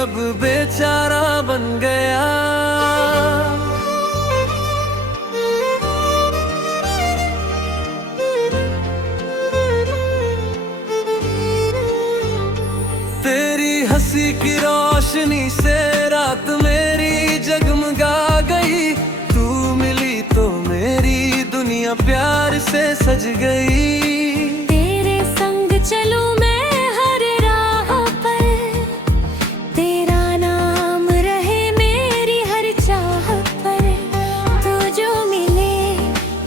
अब बेचारा बन गया। तेरी हंसी की रोशनी से रात मेरी जगमगा गई। तू मिली तो मेरी दुनिया प्यार से सज गई। तेरे संग चलूं मैं हर राह पर, तेरा नाम रहे मेरी हर चाह पर। तू जो मिले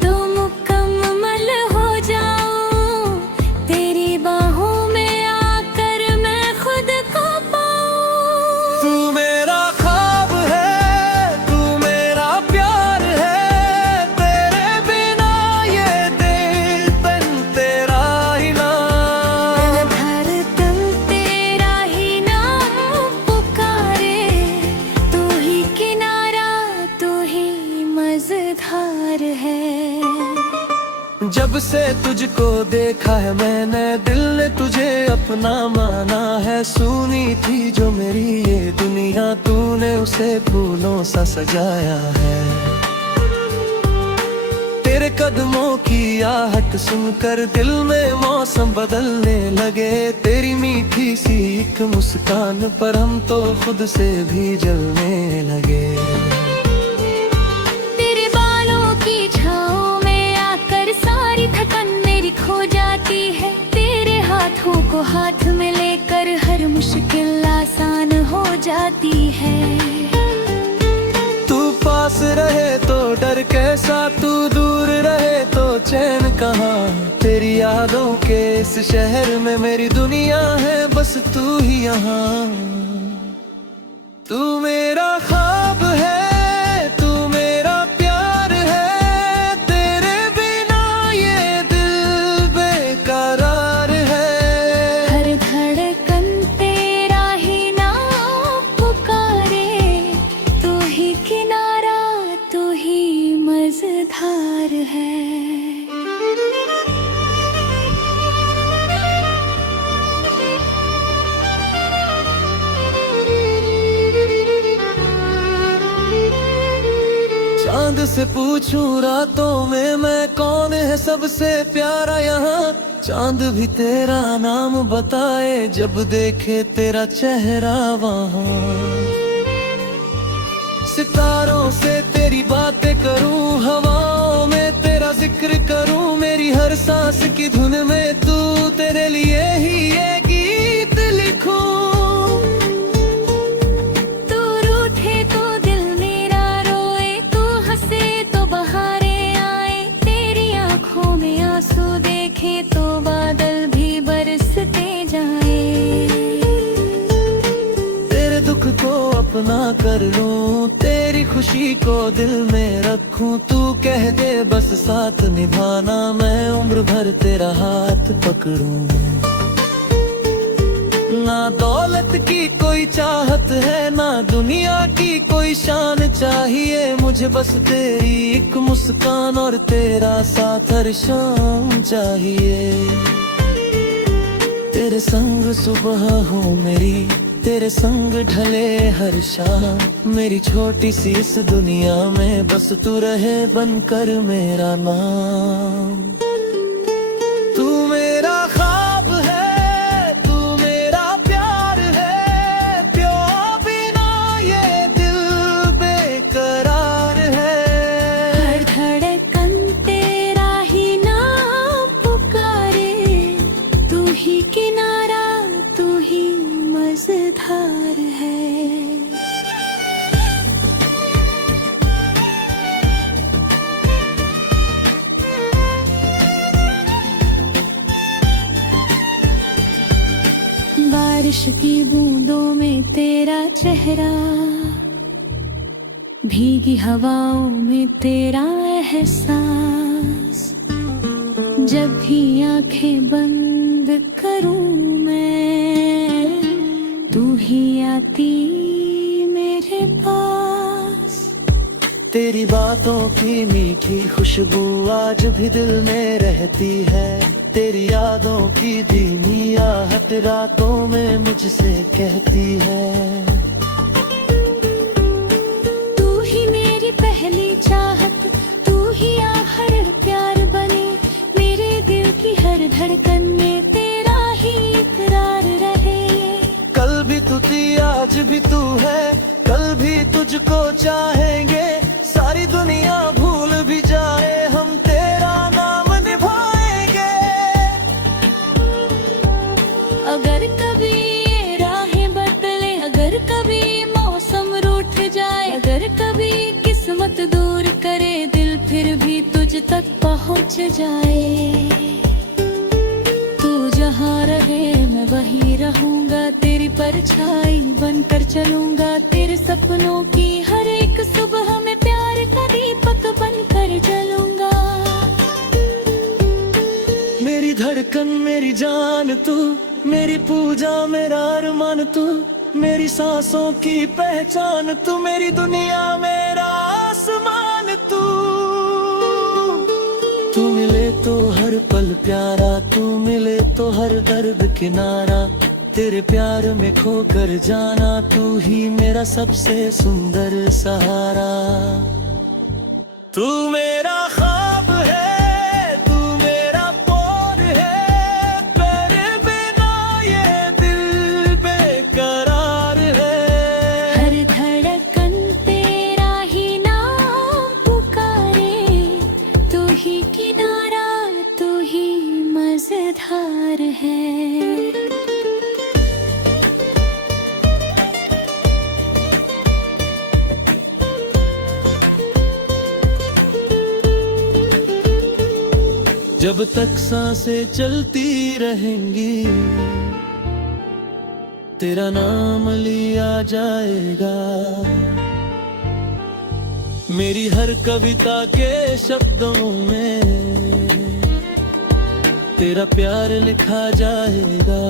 तो मुकम्मल हो जाऊं, तेरी बाहों में आकर मैं खुद को पाऊं। तू मेरा ख्वाब है, तू मेरा प्यार है, तेरे बिना ये दिल तन तेरा ही नाम। धड़कन तेरा ही नाम पुकारे, तू ही किनारा तू ही मझधार है। जब से तुझको देखा है मैंने, दिल ने तुझे अपना माना है। सुनी थी जो मेरी ये दुनिया, तूने उसे फूलों सा सजाया है। तेरे कदमों की आहट सुनकर दिल में मौसम बदलने लगे। तेरी मीठी सी एक मुस्कान पर हम तो खुद से भी जलने लगे। तेरे बालों की छाँव में आकर सारी थकन मेरी खो जाती है। तेरे हाथों को हाथ में लेकर हर मुश्किल आसान हो जाती है। तू पास रहे तो डर कैसा, तू दूर रहे तो चैन कहाँ। तेरी यादों के इस शहर में मेरी दुनिया है, बस तू ही यहाँ। तू मेरा ख्वाब है, तू मेरा प्यार है, तेरे बिना ये दिल बेकरार है। हर धड़कन तेरा ही नाम पुकारे, तू ही किनारा तू ही मझधार है। चांद से पूछूं रातों में मैं, कौन है सबसे प्यारा यहाँ। चांद भी तेरा नाम बताए जब देखे तेरा चेहरा वहाँ। सितारों से तेरी बातें करूं, हवाओं में तेरा जिक्र करूं। मेरी हर सांस की धुन में तू, तेरे लिए ही ये गीत लिखूं। तू रूठे तो दिल मेरा रोए, तू हंसे तो बहारें आए। तेरी आंखों में आंसू देखे तो बादल भी बरसते जाए। तेरे दुख को अपना कर लूं, तेरी खुशी को दिल में रखूं। तू कह दे बस साथ निभाना, मैं उम्र भर तेरा हाथ पकड़ूं। ना दौलत की कोई चाहत है, ना दुनिया की कोई शान चाहिए। मुझे बस तेरी एक मुस्कान और तेरा साथ हर शाम चाहिए। तेरे संग सुबह हो मेरी, तेरे संग ढले हर शाम। मेरी छोटी सी इस दुनिया में बस तू रहे बनकर मेरा नाम। तू मेरा ख्वाब है, तू मेरा प्यार है, प्यार बिना ये दिल बेकरार है। हर धड़कन तेरा ही नाम पुकारे, तू ही किनारा तू ही मझधार है। बारिश की बूंदों में तेरा चेहरा, भीगी हवाओं में तेरा एहसास। जब भी आंखें बंद करूं मैं, तू ही आती मेरे पास। तेरी बातों की मीठी खुशबू आज भी दिल में रहती है। तेरी यादों की धीमी आहट रातों में मुझसे कहती है। हर धड़कन में तेरा ही इकरार रहे। कल भी तू थी आज भी तू है, कल भी तुझको चाहेंगे। सारी दुनिया भूल भी जाए हम तेरा नाम निभाएंगे। अगर कभी ये राहें बदले, अगर कभी मौसम रूठ जाए, अगर कभी किस्मत दूर करे दिल, फिर भी तुझ तक पहुंच जाए। तू जहाँ रहे मैं वहीं रहूंगा, तेरी परछाई बनकर चलूंगा। तेरे सपनों की हर एक सुबह में प्यार का दीपक बनकर जलूंगा। मेरी धड़कन मेरी जान तू, मेरी पूजा मेरा अरमान तू, मेरी सांसों की पहचान तू, मेरी दुनिया मेरा आसमान तू। तू मिले तो हर पल प्यारा, तू मिले तो हर दर्द किनारा। तेरे प्यार में खोकर जाना, तू ही मेरा सबसे सुंदर सहारा। तू मेरा ख्वाब है, तू मेरा प्यार है, तेरे बिना ये दिल बेकरार है। हर धड़कन तेरा ही नाम पुकारे, तू ही किनारा, तू ही मजेदार है। जब तक सांसें चलती रहेंगी, तेरा नाम लिया जाएगा। मेरी हर कविता के शब्दों में तेरा प्यार लिखा जाएगा।